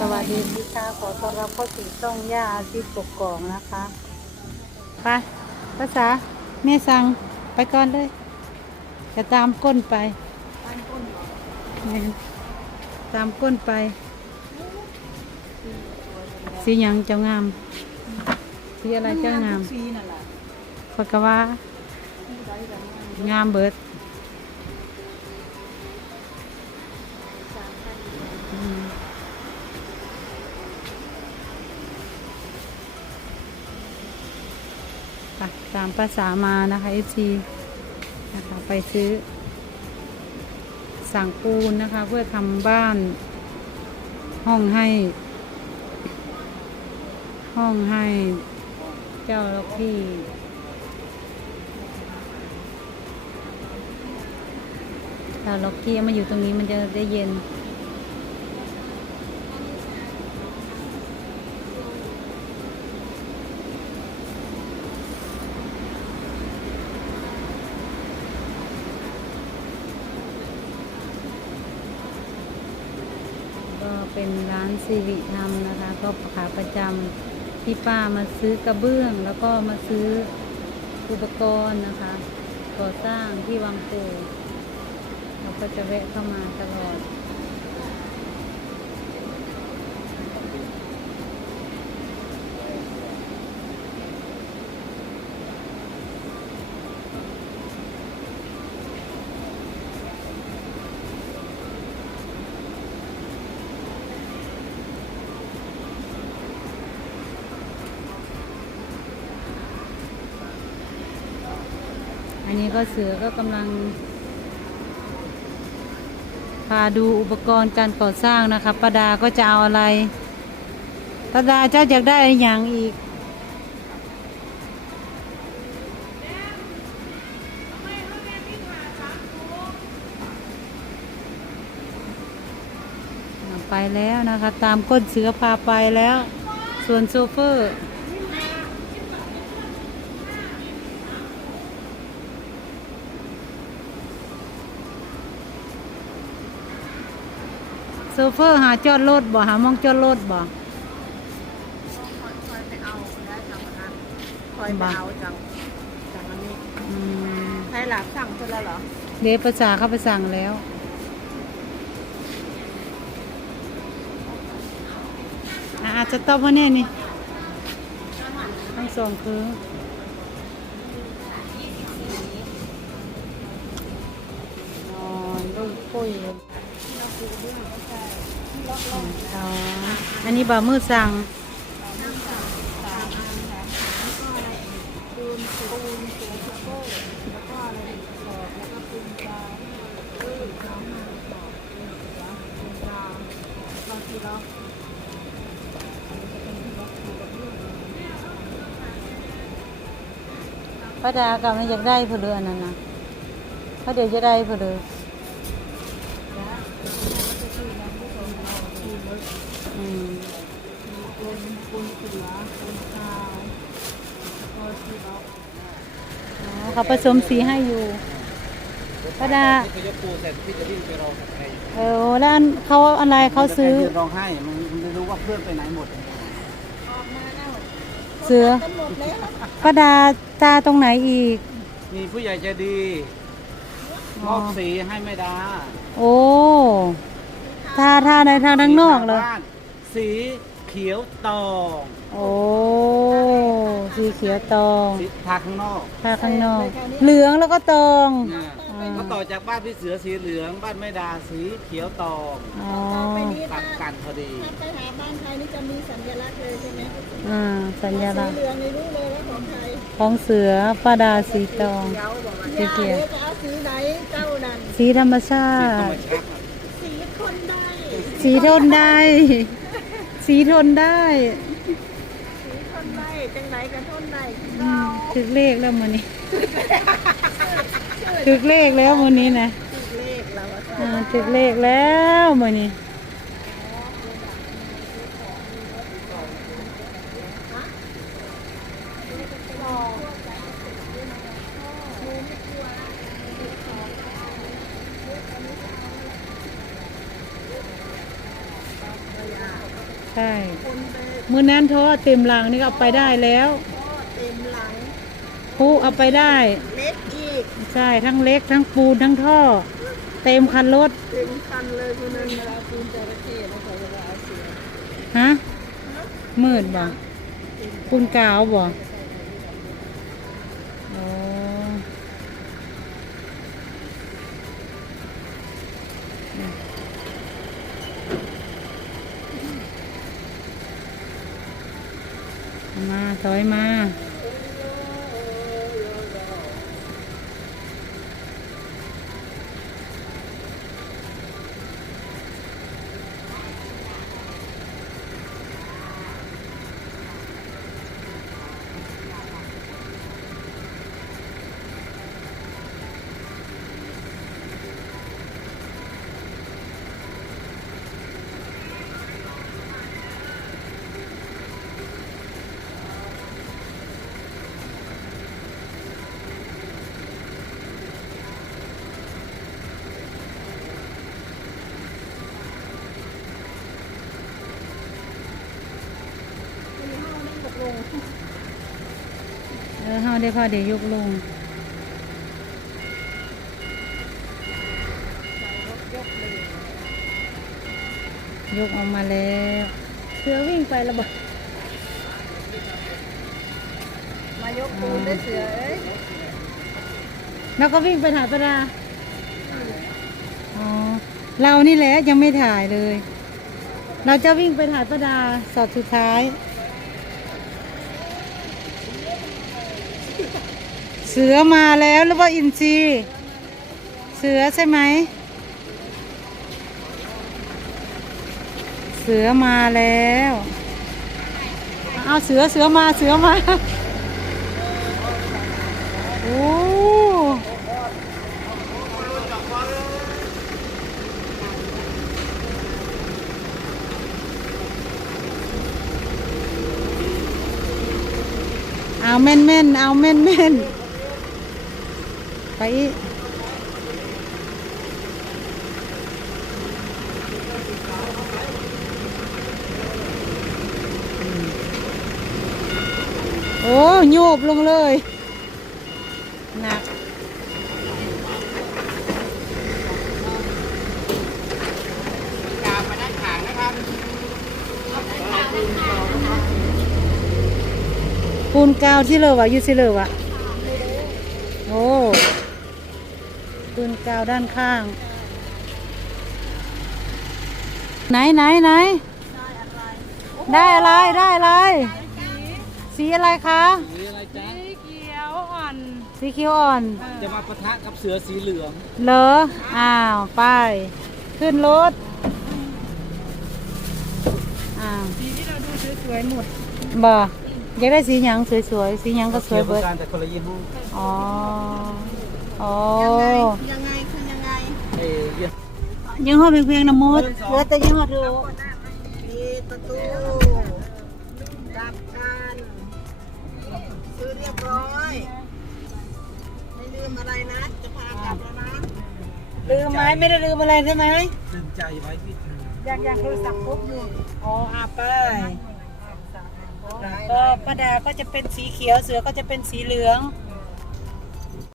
สวัสดีพี่ค่ะขอต้อนรับเข้าสู่ช่องย่าอาชีพกกอกนะคะไปภาษาแม่สั่งไปก่อนเลยจะตามก้นไปแม่นตามก้นไป สีหยังเจ้างาม สีอะไรเจ้างามซีนั่นแหละปากกว่างามเบิด ไปตามภาษามานะคะเอซีนะคะไปซื้อ สั่งปูนนะคะ เพื่อทำบ้านห้องให้ ห้องให้เจ้าล็อกกี้ถ้าล็อกกี้มาอยู่ตรงนี้มันจะได้เย็น เป็นร้านสิริธรรมนะคะ ก็ขาประจำที่ป้ามาซื้อกระเบื้อง แล้วก็มาซื้ออุปกรณ์นะคะก่อสร้างที่วังปูเราก็จะแวะเข้ามาตลอด นี้ก็เสือก็กำลัง พาดูอุปกรณ์การก่อสร้างนะคะประดาก็จะเอาอะไรประดาเจ้าอยากได้อะไรอย่างอีกไปแล้วนะคะ ตามก้นเสือพาไปแล้ว ส่วนโซเฟอร์ โซเฟอร์หาจอดรถบ่หามองจอดรถบ่คอยไปเอาได้จังนะคอยไปเอาจังจังอันนี้อืมใครหลับสั่งเสร็จแล้วเหรอเดยวภาษาเข้าไปสั่งแล้ว อะอาจจะตอบว่าแน่นี่ทั้งสองคืออ๋อลูกปุ้ยอ๋ออันนี้บ่มือสั่งปูนปูนเสือซุปเป อร์แล้วก็ออบแล้วก็ปูนนน้บปูนเสือปูนปลางทีเระดากำลังอยากได้ผู้เรือนนั้นนะพระเดี๋ยวจะได้ผู้เรือ มปูนปูนเสือปูนขาวแล้วก็ที่ล็อกอ๋อเขาผสมสีให้อยู่ป้าดาพี่จะปูเสร็จพี่จะวิ่งไปรอกับใครเออแล้วอันเขาอะไรเขาซื้อจะยืนร้องไห้มันไม่รู้ว่าเพื่อนไปไหนหมดเสือกันหมดแล้วป้าดาตาตรงไหนอีก มีผู้ใหญ่ใจดีมอบสีให้แม่ดา โอ้ทาทาในทางด้านนอกเลยบ้าน สีเขียวตองโอ้สีเขียวตองสีทาข้างนอกทาข้างนอก เหลืองแล้วก็ตองนะอ่าก็ต่อจากบ้านพี่เสือสีเหลือง บ้านแม่ดาสีเขียวตองอ๋อตัดกันพอดี ถ้าไปหาบ้านใครนี่จะมีสัญลักษณ์เลยใช่ไหมอ่าสัญสีลักษณ์เหลืองนี่รู้เลยว่าของใครของเสือป้าดาสีตองเขียวบอกว่าสีเขียว จะเอาสีไหนเจ้านั่นสีธรรมชาสีธรรมติชาติ สีคนได้สีทนได้ สีทนได้สีคนได้จังไหนกันทนได้อืมถึกเลขแล้วมื้อนี้ถึกเลขแล้วมื้อนี้นะสีเลขเราอะอ่าถึกเลขแล้วมื้อนี้ ใช่ คนไปมือนั้นท่อเต็มหลังนี่ก็เอาไปได้แล้วพ่อเต็มหลังปูเอาไปได้ เล็กอีกใช่ทั้งเล็กทั้งปูนทั้งท่อ เต็มคันรถเต็มคันเลยคนนั้นเวลาปูนจระเข้แล้วเขาจะเอาเสือฮะมืดบ่ปูนกาวบ่ มาถอยมา ได้พอเดี๋ยวยกลงยกออกมาแล้วเสือวิ่งไปแล้วบ่มายกปูนได้เสือเอ้ยแล้วก็วิ่งไปถ่ายประดาอ๋อเรานี่แหละยังไม่ถ่ายเลย เราจะวิ่งไปถ่ายประดาสอบสุดท้าย เสือมาแล้วหรือว่าอินซีเสือใช่ไหม เสือมาแล้ว เอาเสือเสือมาเสือมา โอ้เอาแม่นแม่นเอาแม่นแม่น ๆไปอีกโอ้โยบลงเลยหนักกาบมาด้านขางนะครับปูนกาวที่เลยวะอยูซิเลยวะโอ้ ปูนกาวด้านข้าง ไหนไหนไหนได้อะไรได้อะไร สีอะไรคะสีอะไรจ๊ะเขียวอ่อน สีเขียวอ่อน จะมาปะทะกับเสือสีเหลือง เหรอ อ้าว ไป ขึ้นรถ อ้าว สีที่เราดูสวยๆหมดบ่อยากได้สีหยังสวยๆ สีหยังก็สวยเกี่ยวเบิดกับการแต่คนละยี่ห้ออ๋อ อ๋อยังไงคือยังไงเอเยี่ยมยังห้อเพลงๆนะมดเหลือแต่ยังห้อดูมีประตูดับกันซื้อเรียบร้อยไม่ลืมอะไรนะจะพากลับแล้วนะลืมไหมไม่ได้ลืมอะไรใช่ไหมตึงใจไว้ที่เธออยากอยากโทรศัพท์ครบอยู่อ๋ออาไปก็ป้าดาก็จะเป็นสีเขียวเสือก็จะเป็นสีเหลืองเ